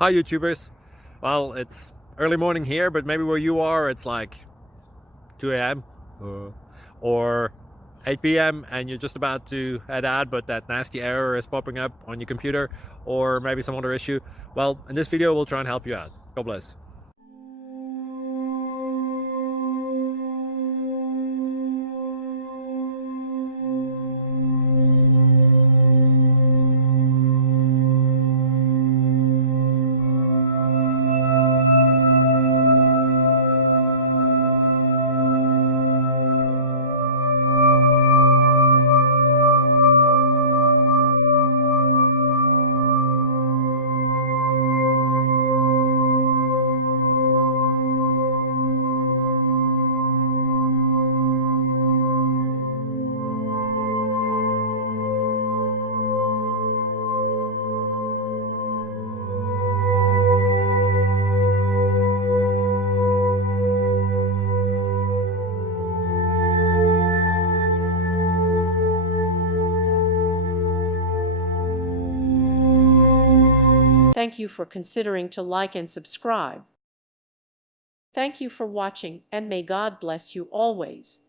Hi YouTubers. Well, it's early morning here, but maybe where you are it's like 2 a.m. or 8 p.m. and you're just about to head out, but that nasty error is popping up on your computer, or maybe some other issue. Well, in this video we'll try and help you out. God bless. Thank you for considering to like and subscribe. Thank you for watching, and may God bless you always.